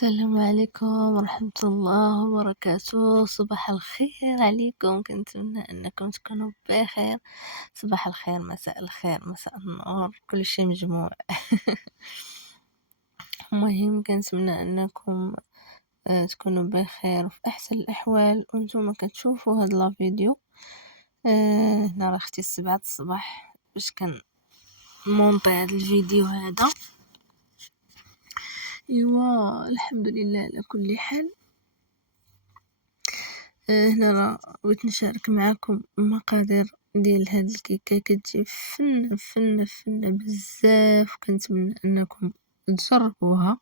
السلام عليكم ورحمة الله وبركاته. صباح الخير عليكم، كنتمنى أنكم تكونوا بخير. صباح الخير، مساء الخير، مساء النور، كل شيء مجموع. المهم كنتمنى أنكم تكونوا بخير وفي أحسن الأحوال وانتم كتشوفوا هاد لا فيديو. هنا راه اختي 7 الصباح باش مونطي هاد الفيديو هذا. ايوا الحمد لله على كل حال. هنا راه بغيت نشارك معاكم المقادير ديال هاد الكيكه. كتجي فنه بزاف، كنتمنى انكم تجربوها.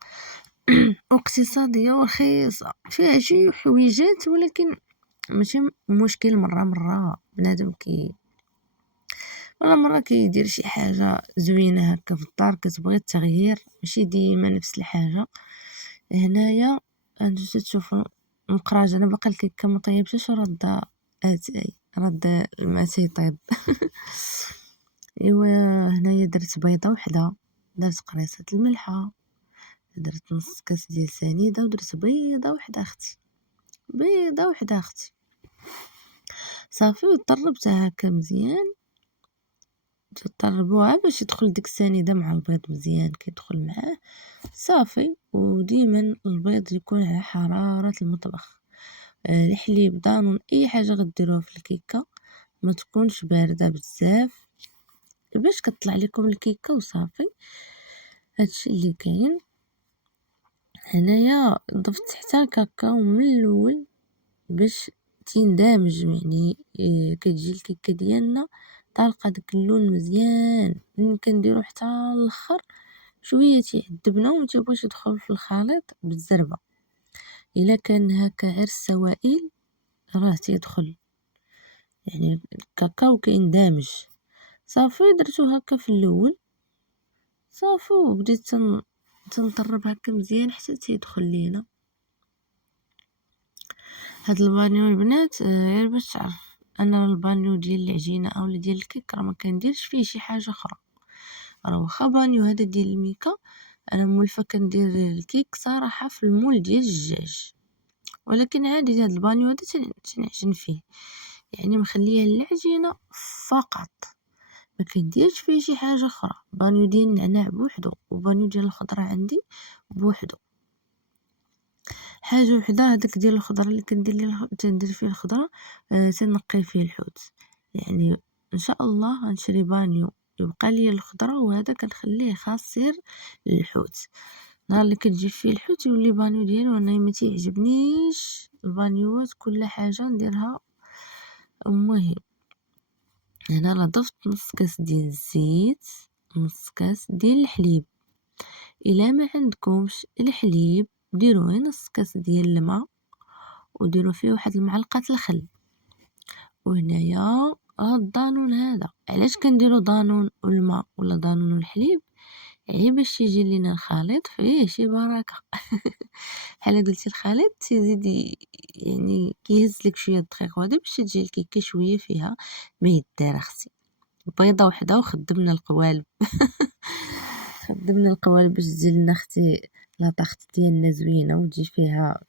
واقتصاديه ورخيصه، فيها شي حويجات ولكن ماشي مشكل. مره بنادم ولا مره كيدير شي حاجه زوينه هكا في الدار، كتبغي التغيير، ماشي ديما نفس الحاجه. هنايا انتو تشوفوا المقراجه، انا باقا الكيكه ما طيبتش ورده اتاي رد الماء تيطيب. ايوا هنايا درت بيضه وحده، درت قريصه الملحه، درت نص كاس ديال سنيده، ودرت بيضه وحده اختي. صافي وطربتها هكا مزيان. تطربوها باش يدخل ديك السنيده مع البيض مزيان، كيدخل معاه صافي. وديما البيض يكون على حراره المطبخ. الحليب، دانون، اي حاجه غديروها في الكيكه ما تكونش بارده بزاف باش كطلع لكم الكيكه وصافي. هادشي اللي كاين. هنايا ضفت حتى الكاكاو من الاول باش تندمج، يعني كتجي الكيكه ديالنا طالقه داك اللون مزيان. كنديرو حتى الاخر شويه تيعذبنا وما تيبغيش يدخل في الخليط بالزربه. الا كان هكا غير السوائل راه تيدخل، يعني الكاكاو كيندمج. صافي درتو هكا في الاول صافي، وبديت تنطرب هكا مزيان حتى تيدخل لينا هاد البانيو البنات. غير باش تعرف، انا البانيو ديال العجينه او ديال الكيك راه ما كنديرش فيه شي حاجه اخرى. راه واخا بانيو هذا ديال الميكا، انا مولفه كندير الكيك صراحه في المول ديال الدجاج، ولكن عادي هاد البانيو هذا تنعجن فيه، يعني مخليه العجينه فقط، ما كنديرش فيه شي حاجه اخرى. بانيو ديال النعناع بوحدو، وبانيو ديال الخضره عندي بوحدو. حاجه وحده هذاك ديال الخضره اللي تندير فيه الخضره، تنقي فيه الحوت. يعني ان شاء الله غنشري بانيو يبقى لي الخضره، وهذا كنخليه خاص سير للحوت. نهار اللي كنجيب فيه الحوت يولي بانيو ديالو. انا ما تعجبنيش البانيوات كل حاجه نديرها. المهم هنا راه ضفت نص كاس ديال الزيت، نص كاس ديال الحليب. الا ما عندكمش الحليب ديروا غير نص كاس ديال الماء، وديروا فيه واحد المعلقه الخل. وهنايا الدانون هذا، علاش كنديروا دانون والماء ولا دانون والحليب؟ يعني باش يجي لينا الخليط فيه شي بركه. بحال قلتي الخليط تيزيد يعني كيهز لك شويه الدقيق، وهذا باش تجي الكيكه شويه فيها ما يدار. اختي بيضه وحده وخدمنا القوالب. خدمنا القوالب باش تجي لنا اختي لاطاخت ديالنا زوينه وتجي فيها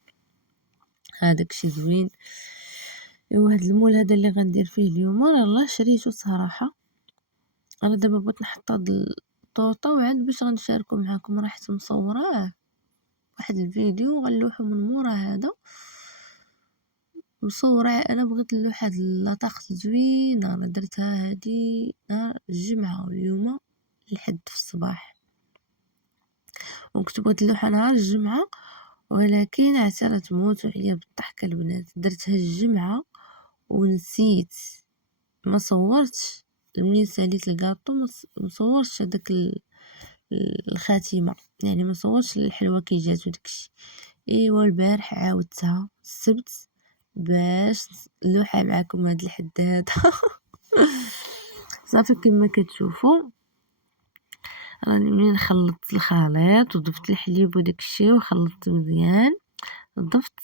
هذاك شي زوين. ايوا هاد المول هذا اللي غندير فيه اليوم راه الله شريته صراحه. انا دابا بغيت نحط هاد الطوطه وعاد باش غنشاركو معاكم، راه حتى مصوراه واحد الفيديو غنلوحو من مورا هذا مصورة. انا بغيت نلوح هاد لاطاخت زوينه، انا درتها هادي نهار الجمعه واليوم الحد في الصباح، وكنت بغيت نلوحها نهار الجمعه، ولكن عثرت موت عليا بالضحك البنات. درتها الجمعه ونسيت، ما صورتش. منين ساليت الكاطو ما صورتش هذاك الخاتمه، يعني ما صورتش الحلوه كي جات وداكشي. ايوا البارح عاودتها السبت باش نلوحها معكم هاد الحد هذا. صافي كما كتشوفوا راني منين خلطت الخليط وضفت الحليب وداكشي وخلطت مزيان. ضفت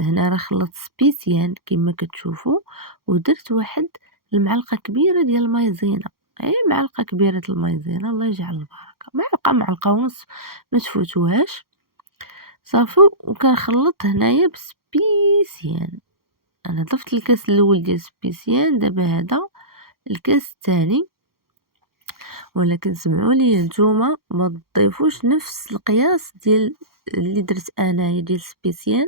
هنا راه خلطت سبيسيان كما كتشوفوا، ودرت واحد المعلقه كبيره ديال المايزينا، اي معلقه كبيره المايزينا، الله يجعل البركه. معلقه ونص ما تفوتوهاش. صافي. وكنخلط هنايا بسبيسيان. انا ضفت الكاس الاول ديال سبيسيان، دابا هذا الكاس الثاني. ولكن سمعوا لي نتوما ما تضيفوش نفس القياس ديال اللي درت انايا ديال سبيسيان.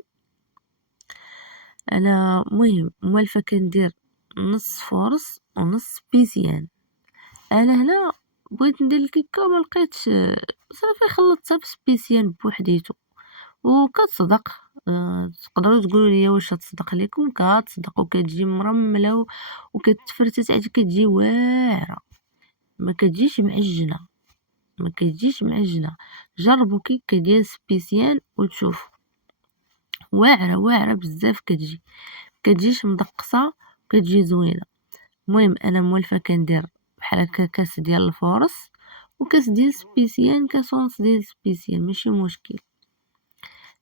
انا مهم موالفه كندير نص فورص ونص سبيسيان. انا هنا بغيت ندير الكيكه وما لقيتش، صافي خلطتها بسبيسيان بوحديتو وكتصدق. تقدروا تقولوا لي واش تصدق لكم؟ كتصدق وكتجي مرمله وكتفرتت عاد كتجي واعره، ما كتجيش معجنه، ما كتجيش معجنه. جربوا كيكه ديال سبيسيان وتشوفوا، واعره واعره بزاف كتجي، كتجيش مدقصه، كتجي زوينه. المهم انا مولفه كندير بحال هكا كاس ديال الفورص وكاس ديال سبيسيان، كاس ونص ديال سبيسيان ماشي مشكل.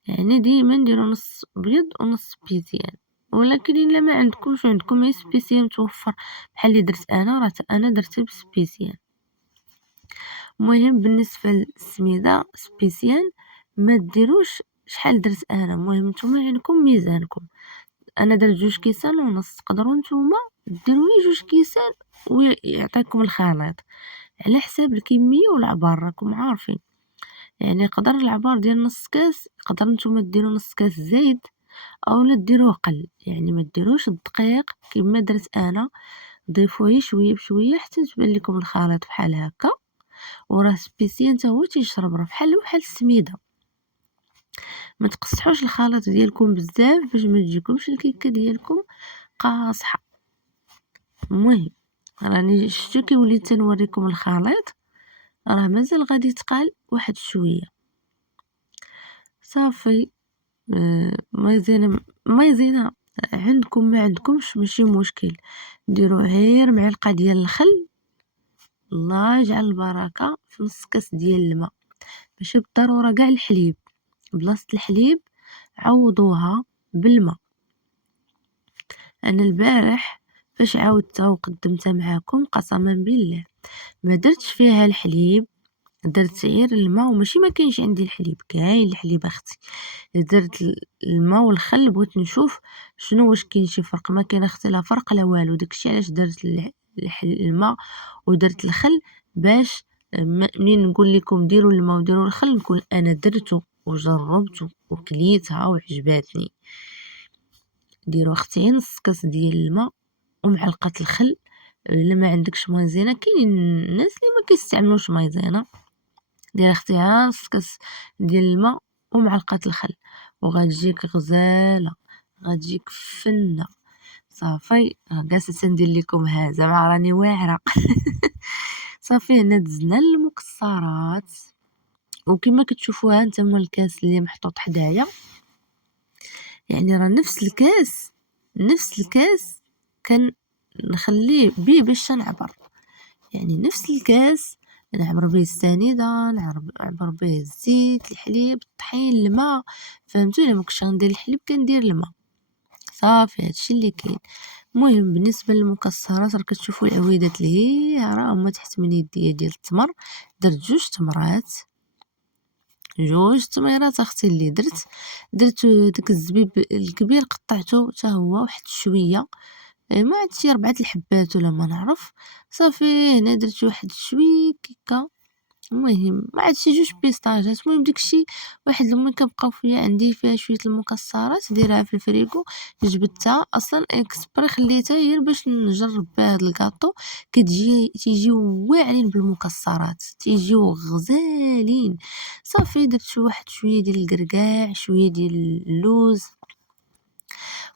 يعني ديما نديرو نص بيض ونص سبيسيان. ولكن الا ما عندكمش، عندكم غير سبيسيان متوفر بحال اللي درت انا، راه انا درت بسبيسيان. المهم بالنسبه للسميده سبيسيان ما ديروش شحال درت انا، المهم نتوما عندكم ميزانكم. انا درت 2 كيسان ونص، تقدروا نتوما ديروا لي 2 كيسان ويعطيكم الخليط على حساب الكميه والعبار، راكم عارفين. يعني قدر العبار ديال نص كاس، قدر نتوما ديروا نص كاس زايد او لا ديروه قل. يعني ما ديروش الدقيق كما درت انا، ضيفوه شويه بشويه حتى تبان لكم الخليط بحال هكا. وراه سبيسيان حتى هو تيشرب، راه بحال السميده. ما تقصحوش الخليط ديالكم بزاف باش ما تجيكمش الكيكه ديالكم قاصحه. المهم راني شفتو كي وليت تنوريكم الخليط، راه مازال غادي يتقال واحد شويه. صافي. مايزينا عندكم ما عندكمش ماشي مشكل، ديروا غير معلقه ديال الخل، الله يجعل البركه، في نص كاس ديال الماء، ماشي بالضروره كاع الحليب، بلاصه الحليب عوضوها بالماء. انا البارح فاش عاودتها وقدمتها معاكم قسما بالله ما درتش فيها الحليب، درت غير الماء. وماشي ما كاينش عندي الحليب، كاين الحليب اختي، درت الماء والخل. بغيت نشوف شنو واش كاين شي فرق، ما كاين اختي لا فرق لا والو. داكشي علاش درت الماء ودرت الخل، باش منين نقول لكم ديروا الماء وديروا الخل نكون انا درته وجربته وكليتها وعجباتني. ديروا اختي نص كاس ديال الماء ومعلقه الخل. الا ما عندكش مايزينا، كاينين الناس اللي ما كيستعملوش مايزينا، دير اختي نص كاس ديال الماء ومعلقه الخل، وغتجيك غزاله، غتجيك فنه. صافي جالسه ندير لكم ها زعما راني واعره. صافي هنا دزنا المكسرات، وكما كتشوفوها نتوما الكاس اللي محطوط حدايا، يعني راه نفس الكاس كان نخليه بيه باش نعبر. يعني نفس الكاس نعبر به السنيده، نعبر به الزيت، الحليب، الطحين، الماء. فهمتوا؟ الا ما كنتش غندير الحليب كندير الماء. صافي هادشي اللي كاين. المهم بالنسبه للمكسرات راه كتشوفوا العويدات اللي هي راه هما تحت من يديا ديال التمر. درت 2 تمرات، 2 تميرات اختي اللي درت داك الزبيب الكبير قطعته حتى هو واحد شويه، ما عاد شي 4 الحبات ولا ما نعرف. صافي هنا درت واحد شويه كيكه. المهم ما عاد شي 2 بيسطاجات. المهم داكشي واحد المهم كنبقاو فيا عندي فيها شويه المكسرات، ديرها في الفريغو. جبدتها اصلا اكسبري خليتها غير باش نجرب بها هاد الكاطو. تيجيو واعرين بالمكسرات، تيجيو غزالين. صافي درت واحد شويه ديال الكركاع، شويه ديال اللوز.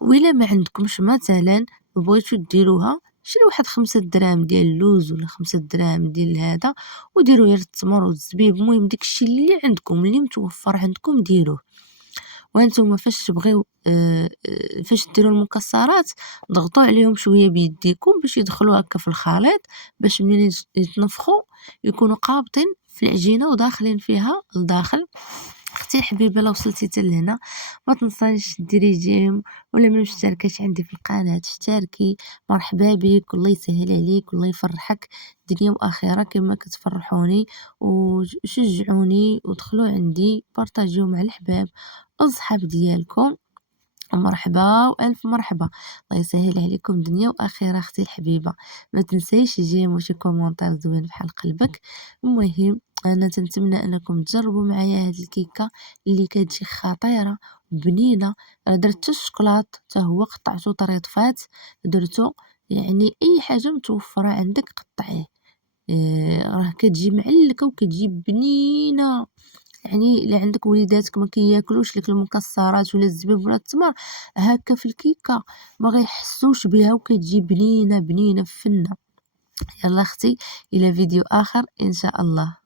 وإلا ما عندكمش مثلا بغيتو ديروها، شري واحد 5 دراهم ديال اللوز ولا 5 دراهم ديال هذا، وديروا غير التمر والزبيب. المهم داكشي اللي عندكم اللي متوفر عندكم ديروه. وانتم فاش تبغيو فاش ديروا المكسرات ضغطوا عليهم شويه بيديكم باش يدخلوا هكا في الخليط، باش منين يتنفخوا يكونوا قابطين في العجينه وداخلين فيها لداخل. اختي الحبيبه، لو وصلتي حتى لهنا ما تنسايش ديري جيم، ولا ما مشتركاش عندي في القناه اشتركي. مرحبا بك، والله يسهل عليك والله يفرحك دنيا واخره كما كتفرحوني. وشجعوني ودخلوا عندي، بارطاجيو مع الحباب والصحاب ديالكم. مرحبا والف مرحبا، الله يسهل عليكم دنيا واخره. اختي الحبيبه، ما تنسيش جيم وشي كومونتير زوين بحال قلبك. المهم انا تنتمنى انكم تجربوا معايا هاد الكيكه اللي كتجي خطيره بنينه. درت حتى الشكلاط حتى هو قطعته طريطفات، درتو يعني اي حاجه متوفره عندك قطعيه. راه كتجي معلكه وكتجي بنينه. يعني الا عندك وليداتك ما كياكلوش لك المكسرات ولا الزبيب ولا التمر، هكا في الكيكه ما غيحسوش بها، وكتجي بنينه بنينه فنه. يلا اختي، الى فيديو اخر ان شاء الله.